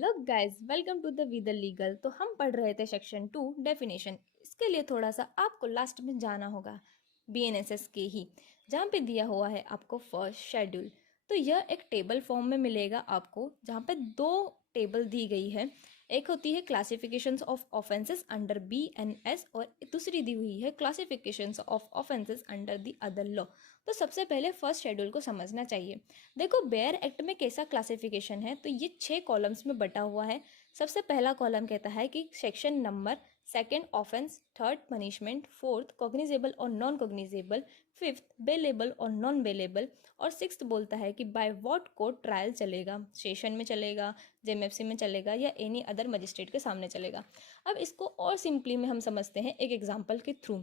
Hello guys, welcome to the with legal. तो हम पढ़ रहे थे सेक्शन 2 डेफिनेशन। इसके लिए थोड़ा सा आपको लास्ट में जाना होगा बीएनएसएस के ही, जहाँ पे दिया हुआ है आपको फर्स्ट शेड्यूल। तो यह एक टेबल फॉर्म में मिलेगा आपको, जहाँ पे दो टेबल दी गई है। एक होती है classifications of offences under BNS और दूसरी दी हुई है classifications of offences under the other law. तो सबसे पहले फर्स्ट शेड्यूल को समझना चाहिए। देखो, बेयर एक्ट में कैसा क्लासिफिकेशन है, तो ये 6 कॉलम्स में बटा हुआ है। सबसे पहला कॉलम कहता है कि section number, second offence, third punishment, fourth cognizable और नॉन कॉग्निजेबल, फिफ्थ बेलेबल और नॉन बेलेबल, और सिक्स्थ बोलता है कि बाय व्हाट कोर्ट ट्रायल चलेगा, सेशन में चलेगा, जेएमएफसी में चलेगा या एनी अदर मजिस्ट्रेट के सामने चलेगा। अब इसको और सिंपली में हम समझते हैं एक एग्जाम्पल के थ्रू।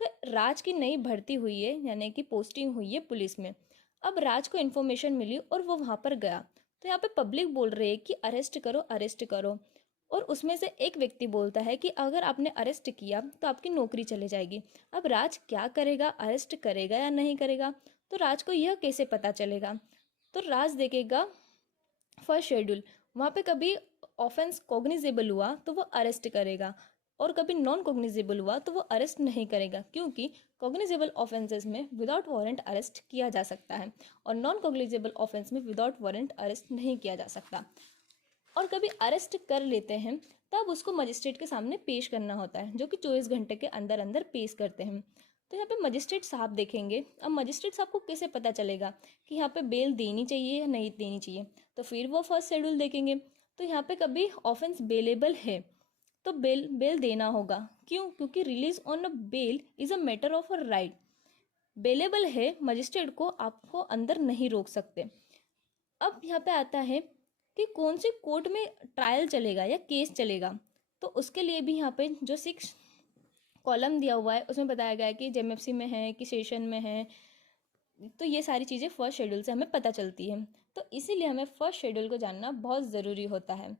तो राज की नई भर्ती हुई है, यानी कि पोस्टिंग हुई है पुलिस में। अब राज को इन्फॉर्मेशन मिली और वो वहां पर गया। तो यहाँ पे पब्लिक बोल रही है कि अरेस्ट करो, अरेस्ट करो। और उसमें से एक व्यक्ति बोलता है कि अगर आपने अरेस्ट किया तो आपकी नौकरी चली जाएगी। अब राज क्या करेगा, अरेस्ट करेगा या नहीं करेगा? तो राज को यह कैसे पता चलेगा? तो राज देखेगा फर्स्ट शेड्यूल, वहाँ पे कभी ऑफेंस कॉग्निजेबल हुआ तो वो अरेस्ट करेगा, और कभी नॉन कॉग्निजेबल हुआ तो वो अरेस्ट नहीं करेगा, क्योंकि कॉग्निजेबल ऑफेंसेस में विदाउट वारंट अरेस्ट किया जा सकता है और नॉन कॉग्निजेबल ऑफेंस में विदाउट वारंट अरेस्ट नहीं किया जा सकता। और कभी अरेस्ट कर लेते हैं तब उसको मजिस्ट्रेट के सामने पेश करना होता है, जो कि 24 घंटे के अंदर अंदर पेश करते हैं। तो यहाँ पे मजिस्ट्रेट साहब देखेंगे। अब मजिस्ट्रेट साहब को कैसे पता चलेगा कि यहाँ पे बेल देनी चाहिए या नहीं देनी चाहिए? तो फिर वो फर्स्ट शेड्यूल देखेंगे। तो यहाँ पे कभी ऑफेंस बेलेबल है तो बेल बेल देना होगा। क्यों? क्योंकि release on a bail is a matter of a right. Bailable है, मजिस्ट्रेट को आपको अंदर नहीं रोक सकते। अब यहाँ पे आता है कि कौन सी कोर्ट में ट्रायल चलेगा या केस चलेगा। तो उसके लिए भी यहाँ पे जो 6 कॉलम दिया हुआ है उसमें बताया गया है कि जेएमएफसी में है कि सेशन में है। तो ये सारी चीज़ें फर्स्ट शेड्यूल से हमें पता चलती है। तो इसीलिए हमें फर्स्ट शेड्यूल को जानना बहुत ज़रूरी होता है।